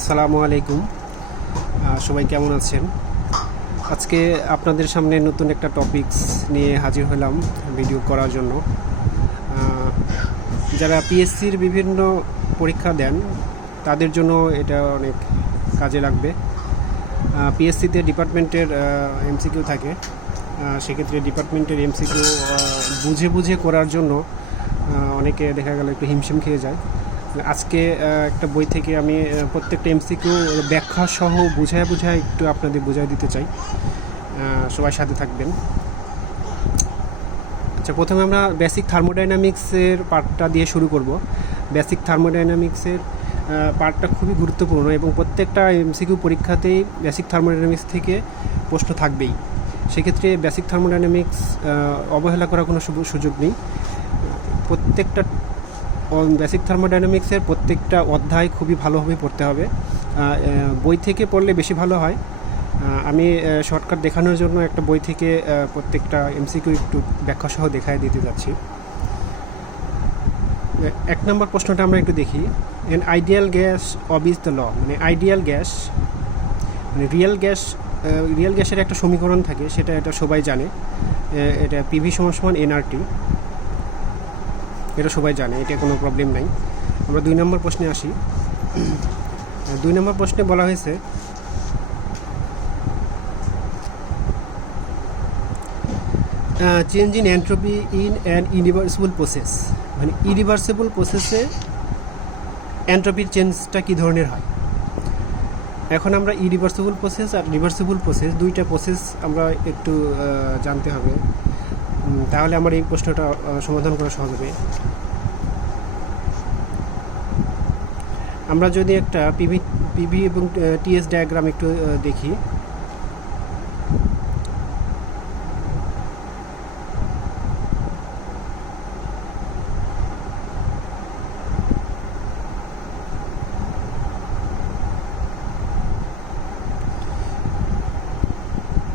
আসসালামু আলাইকুম। সবাই কেমন আছেন? আজকে আপনাদের সামনে নতুন একটা টপিকস নিয়ে হাজির হলাম ভিডিও করার জন্য। যারা পিএসসির বিভিন্ন পরীক্ষা দেন তাদের জন্য এটা অনেক কাজে লাগবে। পিএসসিতে ডিপার্টমেন্টের এমসিকিউ থাকে, সেক্ষেত্রে ডিপার্টমেন্টের এমসিকিউ বুঝে বুঝে করার জন্য অনেকে দেখা গেল একটু হিমশিম খেয়ে যায়। আজকে একটা বই থেকে আমি প্রত্যেকটা এমসিকিউ ব্যাখ্যা সহ বুঝায় একটু আপনাদের বুঝাই দিতে চাই। সবাই সাথে থাকবেন। আচ্ছা, প্রথমে আমরা বেসিক থার্মোডাইনামিক্সের পার্টটা দিয়ে শুরু করব। বেসিক থার্মোডাইনামিক্সের পার্টটা খুবই গুরুত্বপূর্ণ এবং প্রত্যেকটা এমসিকিউ পরীক্ষাতেই বেসিক থার্মোডাইনামিক্স থেকে প্রশ্ন থাকবেই। সেক্ষেত্রে বেসিক থার্মোডাইনামিক্স অবহেলা করার কোনো সুযোগ নেই। প্রত্যেকটা বেসিক থার্মোডাইনামিক্সের প্রত্যেকটা অধ্যায় খুবই ভালোভাবে পড়তে হবে। বই থেকে পড়লে বেশি ভালো হয়। আমি শর্টকাট দেখানোর জন্য একটা বই থেকে প্রত্যেকটা এমসিকিউ একটু ব্যাখ্যা সহ দেখায় দিতে যাচ্ছি। 1 নম্বর প্রশ্নটা আমরা একটু দেখি। An ideal gas obeys the law, মানে আইডিয়াল গ্যাস মানে রিয়েল গ্যাসের একটা সমীকরণ থাকে, এটা সবাই জানে। এটা পিভি সমান এনআরটি, এটা সবাই জানে, এটা কোনো প্রবলেম নাই। আমরা 2 নম্বর প্রশ্নে আসি। 2 নম্বর প্রশ্নে বলা হয়েছে change in entropy in an irreversible process, মানে ইরিভার্সিবল প্রসেসে এন্ট্রপির চেঞ্জটা কী ধরনের হয়। এখন আমরা ইরিভার্সিবল প্রসেস আর রিভার্সিবল প্রসেস, দুইটা প্রসেস আমরা একটু জানতে হবে, তাহলে আমার এই প্রশ্নটা সমাধান করা সহজ হবে। আমরা যদি একটা পিভি এবং টিএস ডায়াগ্রাম একটু দেখি।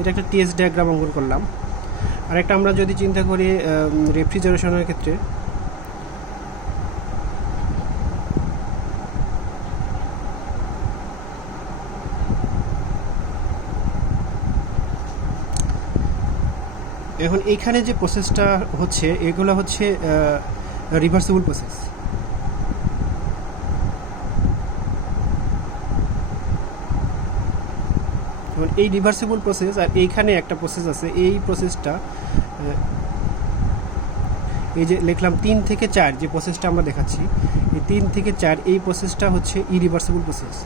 এটা একটা টিএস ডায়াগ্রাম অঙ্কন করলাম। আর একটা আমরা যদি চিন্তা করি রেফ্রিজারেশনের ক্ষেত্রে, এখন এইখানে যে প্রসেসটা হচ্ছে এগুলো হচ্ছে রিভার্সিবল প্রসেস। এই রিভার্সিবল প্রসেস আর এইখানে একটা প্রসেস আছে, এই প্রসেসটা এই যে লিখলাম 3 থেকে 4 যে প্রসেসটা আমরা দেখাচ্ছি, এই 3 থেকে 4 এই প্রসেসটা হচ্ছে ইরিভার্সিবল প্রসেস।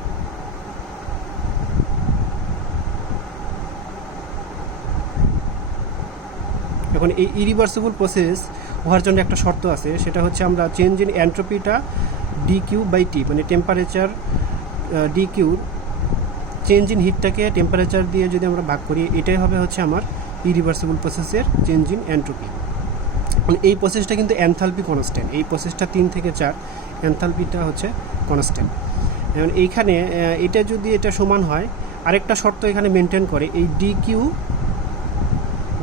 এখন এই ইরিভার্সিবল প্রসেস হওয়ার জন্য একটা শর্ত আছে, সেটা হচ্ছে আমরা চেঞ্জ ইন এন্ট্রপিটা dQ/T, মানে টেম্পারেচার ডিকিউর চেঞ্জ ইন হিটটাকে টেম্পারেচার দিয়ে যদি আমরা ভাগ করি, এটাই হবে হচ্ছে আমার ইরিভার্সিবল প্রসেসের চেঞ্জ ইন এন্ট্রপি। এই প্রসেসটা কিন্তু এনথালপি কনস্ট্যান্ট, এই প্রসেসটা 3 থেকে 4 এনথালপিটা হচ্ছে কনস্ট্যান্ট। এখন এইখানে এটা যদি এটা সমান হয়, আরেকটা শর্ত এখানে মেনটেন করে, এই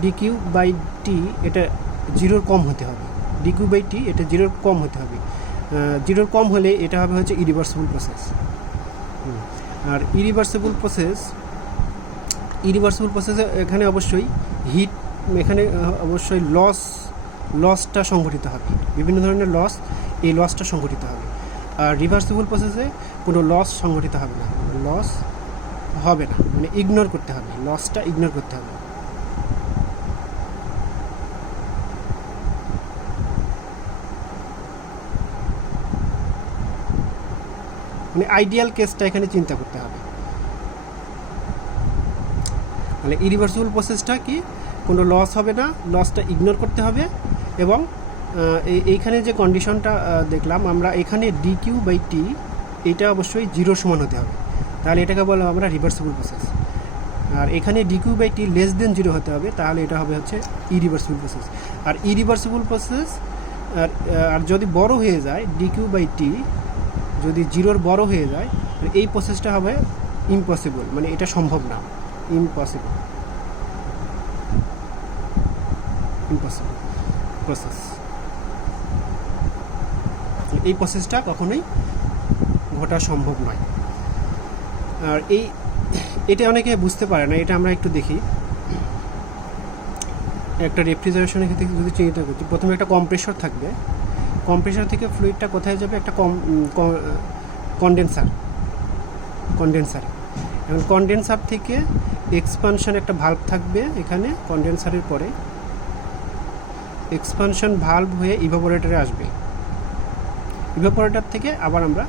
dQ/T এটা 0-র কম হতে হবে। dQ/T এটা 0-র কম হতে হবে। 0-র কম হলে এটা হবে হচ্ছে ইরিভার্সিবল প্রসেস। আর ইরিভার্সিবল প্রসেসে এখানে অবশ্যই হিট, এখানে অবশ্যই লসটা সংঘটিত হবে, বিভিন্ন ধরনের এই লসটা সংঘটিত হবে। আর রিভার্সিবল প্রসেসে কোনো লস সংঘটিত হবে না, মানে ইগনোর করতে হবে, লসটা ইগনোর করতে হবে। মানে আইডিয়াল কেসটা এখানে চিন্তা করতে হবে। মানে ইরিভার্সিবল প্রসেসটা কি, কোনো লস হবে না, লসটা ইগনোর করতে হবে। এবং এইখানে যে কন্ডিশনটা দেখলাম আমরা, এখানে dQ/T এটা অবশ্যই 0-র সমান হতে হবে, তাহলে এটাকে বলা আমরা রিভার্সিবল প্রসেস। আর এখানে dQ/T <0 হতে হবে, তাহলে এটা হবে হচ্ছে ইরিভার্সিবল প্রসেস। আর ইরিভার্সিবল প্রসেস আর যদি বড় হয়ে যায়, dQ/T যদি 0-র বড় হয়ে যায়, এই প্রসেসটা হবে ইম্পসিবল, মানে এটা সম্ভব না, ইম্পসিবল প্রসেস। এই প্রসেসটা কখনোই ঘটা সম্ভব নয়। আর এটা অনেকে বুঝতে পারে না, এটা আমরা একটু দেখি। একটা রেফ্রিজারেশনের ক্ষেত্রে যদি চিন্তা করছি, প্রথমে একটা কম্প্রেসর থাকবে, কম্প্রেসর থেকে ফ্লুইডটা কোথায় যাবে, একটা কন্ডেন্সার। এখন কন্ডেন্সার থেকে এক্সপানশন একটা ভাল্ব থাকবে এখানে, কন্ডেন্সারের পরে এক্সপানশন ভাল্ব হয়ে ইভাপোরেটরে আসবে, ইভাপোরেটর থেকে আবার আমরা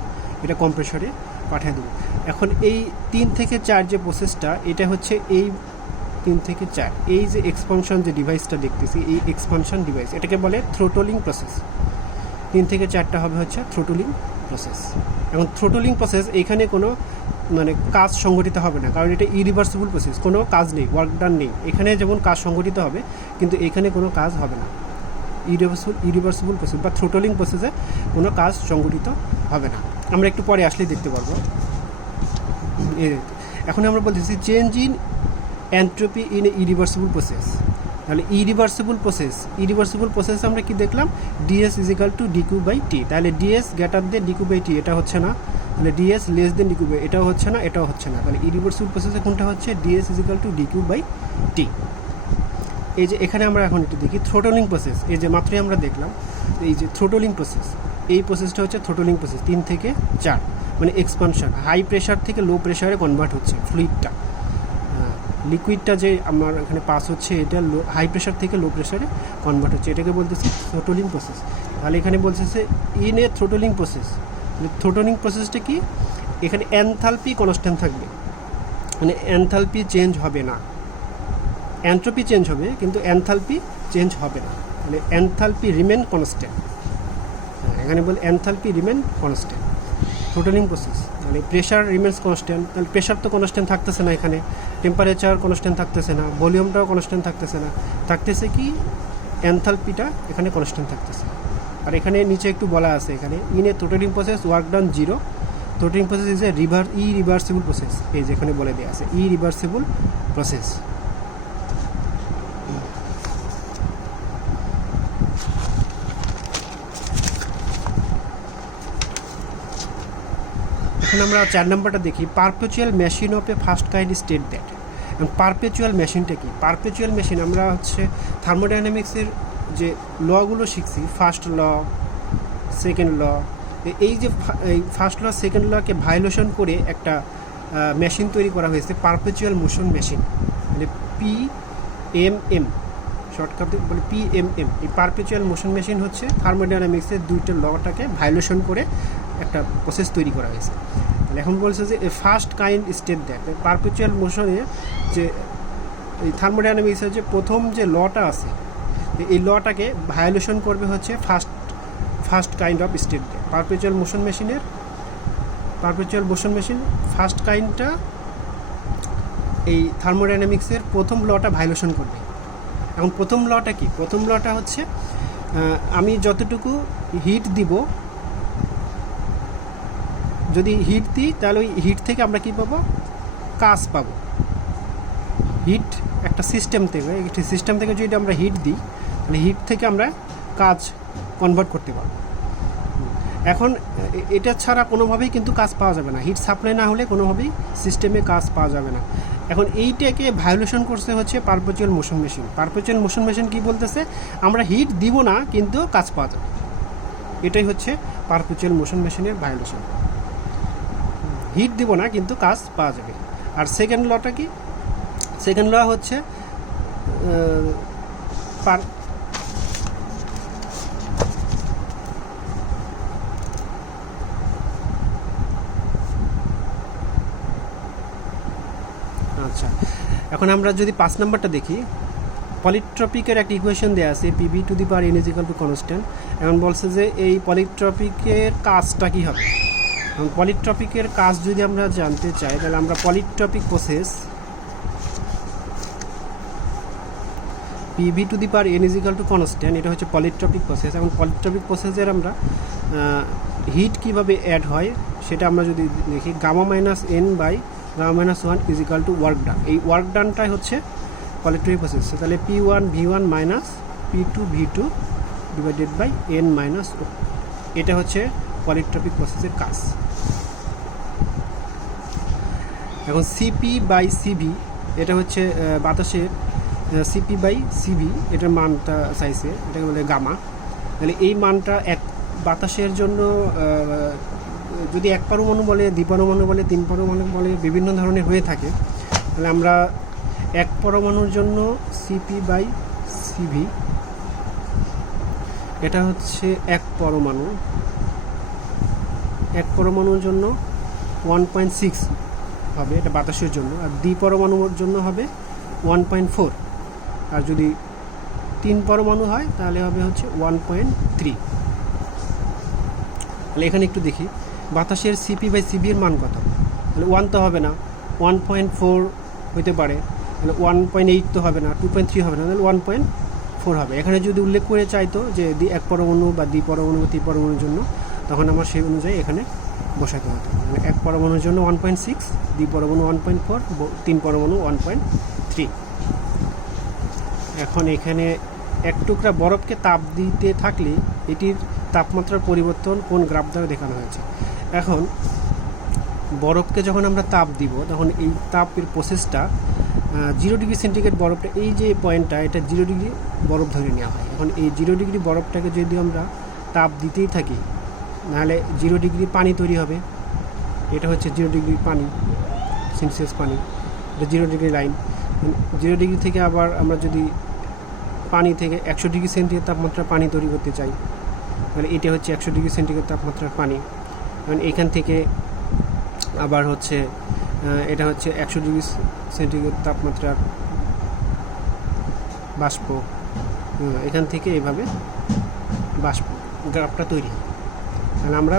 এটা কম্প্রেসরে পাঠিয়ে দেবো। এখন এই 3 থেকে 4 যে প্রসেসটা, এটা হচ্ছে এই 3 থেকে 4 এই যে এক্সপানশন যে ডিভাইসটা দেখতেছি, এই এক্সপানশন ডিভাইস এটাকে বলে থ্রোটলিং প্রসেস। 3 থেকে 4টা হবে হচ্ছে থ্রোটলিং প্রসেস। এখন থ্রোটলিং প্রসেস এইখানে কোনো মানে কাজ সংগঠিত হবে না, কারণ এটা ইরিভার্সিবল প্রসেস, কোনো কাজ নেই, ওয়ার্ক ডান নেই। এখানে যেমন কাজ সংগঠিত হবে, কিন্তু এখানে কোনো কাজ হবে না। ইরিভার্সিবল প্রসেস বা থ্রোটলিং প্রসেসে কোনো কাজ সংগঠিত হবে না। আমরা একটু পরে আসলেই দেখতে পারবো। এখন আমরা বলতেছি change in entropy in irreversible process. তাহলে ইরিভার্সিবল প্রসেস আমরা কি দেখলাম, dS is equal to dQ by T. তাহলে dS greater than dQ by T, এটা হচ্ছে না। তাহলে dS less than dQ by, এটাও হচ্ছে না, এটাও হচ্ছে না। তাহলে ইরিভার্সিবল প্রসেসে কোনটা হচ্ছে, dS is equal to dQ by T. এই যে এখানে আমরা এখন একটু দেখি থ্রোটলিং প্রসেস, এই যে মাত্রই আমরা দেখলাম এই যে থ্রোটলিং প্রসেস, এই প্রসেসটা হচ্ছে থ্রোটলিং প্রসেস। 3 থেকে 4 মানে এক্সপানশন, হাই প্রেশার থেকে লো প্রেশারে কনভার্ট হচ্ছে ফ্লুইডটা, লিকুইডটা যে আমার এখানে পাস হচ্ছে, এটা হাই প্রেশার থেকে লো প্রেশারে কনভার্ট হচ্ছে, এটাকে বলতেছি থ্রোটলিং প্রসেস। তাহলে এখানে বলতেছে in a throttling process. Throttling প্রসেসটা কি, এখানে এনথালপি কনস্ট্যান্ট থাকবে, মানে এনথালপি চেঞ্জ হবে না। এন্ট্রপি চেঞ্জ হবে কিন্তু এনথালপি চেঞ্জ হবে না, মানে এনথালপি রিমেন কনস্ট্যান্ট। এখানে বলে enthalpy remain constant throttling process, মানে প্রেশার রিমেন্স কনস্ট্যান্ট। তাহলে প্রেশার তো কনস্ট্যান্ট থাকতেছে না, এখানে টেম্পারেচার কনস্ট্যান্ট থাকতেছে না, ভলিউমটাও কনস্ট্যান্ট থাকতেছে না, থাকতেছে কি এনথালপিটা এখানে কনস্ট্যান্ট থাকতেছে। আর এখানে নিচে একটু বলা আছে, এখানে in a throttling process work done 0। Throttling process is a irreversible process, এই যে এখানে বলে দেওয়া আছে ইরিভার্সিবল প্রসেস। এখন আমরা 4 নম্বরটা দেখি, perpetual machine of A first kind state that. Perpetual মেশিনটা কি, পারপেচুয়াল মেশিন আমরা হচ্ছে থার্মোডাইনামিক্সের যে লগুলো শিখছি, ফার্স্ট ল, সেকেন্ড ল, এই যে ফার্স্ট ল সেকেন্ড লকে ভায়োলেশন করে একটা মেশিন তৈরি করা হয়েছে, পারপেচুয়াল মোশন মেশিন, মানে PMM, শর্টকাট বলে PMM। এই পারপেচুয়াল মোশন মেশিন হচ্ছে থার্মোডাইনামিক্সের 2টা লটাকে ভায়োলেশন করে একটা প্রসেস তৈরি করা হয়েছে। এখন বলছে যে first kind state that, perpetual মোশনে যে এই থার্মোডাইনামিক্সের যে প্রথম যে লটা আছে, এই লটাকে ভায়োলেশন করবে হচ্ছে first kind of state that. Perpetual motion machine first কাইন্ডটা এই থার্মোডাইনামিক্সের প্রথম লটা ভায়োলেশন করবে। এখন প্রথম লটা কি, প্রথম লটা হচ্ছে আমি যতটুকু হিট দিব, যদি হিট দিই তাহলে ওই হিট থেকে আমরা কী পাবো, কাজ পাবো। হিট একটা সিস্টেম থেকে যদি আমরা হিট দিই, তাহলে হিট থেকে আমরা কাজ কনভার্ট করতে পারবো। এখন এটা ছাড়া কোনোভাবেই কিন্তু কাজ পাওয়া যাবে না, হিট সাপ্লাই না হলে কোনোভাবেই সিস্টেমে কাজ পাওয়া যাবে না। এখন এইটাকে ভায়োলেশন করছে হচ্ছে perpetual motion machine. Perpetual motion machine কী বলতেছে, আমরা হিট দিব না কিন্তু কাজ পাওয়া যাবে, এটাই হচ্ছে পারপেচুয়াল মোশন মেশিনের ভায়োলেশন। হিট দিব না কিন্তু কাজ পাওয়া যাবে। আর সেকেন্ড লটা কি, সেকেন্ড ল হচ্ছে আচ্ছা, এখন আমরা যদি 5 নম্বরটা দেখি, পলিট্রপিকের একটা ইকুয়েশন দেওয়া আছে, PV to the power n is equal to constant. এখন বলছে যে এই পলিট্রপিকের কাজটা কী হবে। এবং পলিট্রপিকের কাজ যদি আমরা জানতে চাই, তাহলে আমরা polytropic process PV to the power n is equal to constant, এটা হচ্ছে পলিট্রপিক প্রসেস। এবং পলিট্রপিক প্রসেসের আমরা হিট কীভাবে অ্যাড হয় সেটা আমরা যদি দেখি, gamma minus n by gamma minus 1 is equal to work done. এই ওয়ার্ক ডানটাই হচ্ছে পলিট্রপিক প্রসেস। তাহলে P1 V1 minus P2 V2 divided by n minus ও, এটা হচ্ছে পলিট্রপিক প্রসেসের কাজ। এখন সিপি বাই সিভি এটা হচ্ছে বাতাসের সিপি বাই সিভি এটার মানটা চাইছে, এটাকে বলে গামা। তাহলে এই মানটা বাতাসের জন্য যদি এক পরমাণু বলে, দ্বিপরমাণু বলে, তিন পরমাণু বলে, বিভিন্ন ধরনের হয়ে থাকে। তাহলে আমরা এক পরমাণুর জন্য সিপি বাই সিভি এটা হচ্ছে এক পরমাণুর জন্য 1.6 হবে, এটা বাতাসের জন্য। আর দ্বিপরমাণুর জন্য হবে 1.4। আর যদি তিন পরমাণু হয় তাহলে হবে হচ্ছে 1.3। তাহলে এখানে একটু দেখি বাতাসের সিপি বাই সিভি এর মান কত। তাহলে 1 তো হবে না, 1.4 হতে পারে, তাহলে 1.8 তো হবে না, 2.3 হবে না, তাহলে 1.4 হবে। এখানে যদি উল্লেখ করে চাইতো যে এক পরমাণু বা দ্বিপরমাণু বা ত্রিপরমাণুর জন্য, তখন আমার সেই অনুযায়ী এখানে বসাতে হতো। মানে এক পরমাণুর জন্য 1.6, দ্বিপরমাণু 1.4, তিন পরমাণু 1.3। এখন এখানে এক টুকরা বরফকে তাপ দিতে থাকলে এটির তাপমাত্রার পরিবর্তন কোন গ্রাফ দ্বারা দেখানো হয়েছে। এখন বরফকে যখন আমরা তাপ দিব তখন এই তাপের প্রসেসটা 0 ডিগ্রি সেন্টিগ্রেড বরফটা, এই যে পয়েন্টটা, এটা 0 ডিগ্রি বরফ ধরে নেওয়া হয়। এখন এই 0 ডিগ্রি বরফটাকে যদি আমরা তাপ দিতেই থাকি, নাহলে 0 ডিগ্রি পানি তৈরি হবে। এটা হচ্ছে 0 ডিগ্রি পানি, সেলসিয়াস পানি, এটা 0 ডিগ্রি লাইন। 0 ডিগ্রি থেকে আবার আমরা যদি পানি থেকে 100 ডিগ্রি সেন্টিগ্রেড তাপমাত্রা পানি তৈরি করতে চাই, তাহলে এটা হচ্ছে 100 ডিগ্রি সেন্টিগ্রেড তাপমাত্রার পানি। কারণ এখান থেকে আবার হচ্ছে এটা হচ্ছে 100 ডিগ্রি সেন্টিগ্রেড তাপমাত্রার বাষ্প। এখান থেকে এইভাবে বাষ্প গ্রাফটা তৈরি হয়। তাহলে আমরা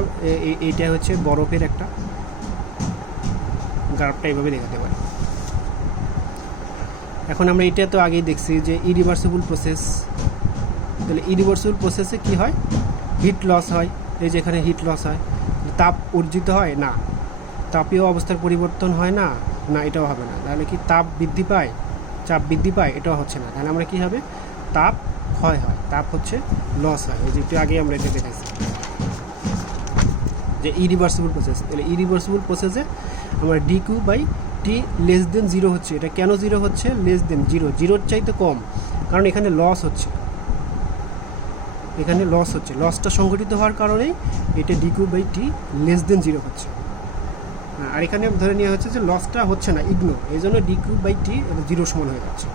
এইটা হচ্ছে বরফের একটা গ্রাফটা এইভাবে দেখাতে পারি। এখন আমরা এটা তো আগেই দেখছি যে ইরিভার্সিবল প্রসেস। তাহলে ইরিভার্সিবল প্রসেসে কি হয়? হিট লস হয়। এই যে এখানে হিট লস হয়, তাপ অর্জিত হয় না, তাপীয় অবস্থার পরিবর্তন হয় না, না এটাও হবে না। তাহলে কি তাপ বৃদ্ধি পায়, চাপ বৃদ্ধি পায়, এটাও হচ্ছে না। তাহলে আমরা কি হবে? তাপ ক্ষয় হয়, তাপ হচ্ছে লস হয়। এই যে একটু আগে আমরা এটা দেখেছি যে ইরিভার্সিবল প্রসেস। তাহলে ইরিভার্সিবল প্রসেসে আমরা D Q by T less than 0 হচ্ছে। এটা কেন 0 হচ্ছে? লেস দেন 0, 0-র চাইতে কম, কারণ এখানে লস হচ্ছে, লসটা সংঘটিত হওয়ার কারণেই এটা D Q by T less than 0 হচ্ছে। আর এখানে ধরে নেওয়া হচ্ছে যে লসটা হচ্ছে না, ইগনো, এই জন্য ডিকিউ বাই টি 0 সমান হয়ে যাচ্ছে।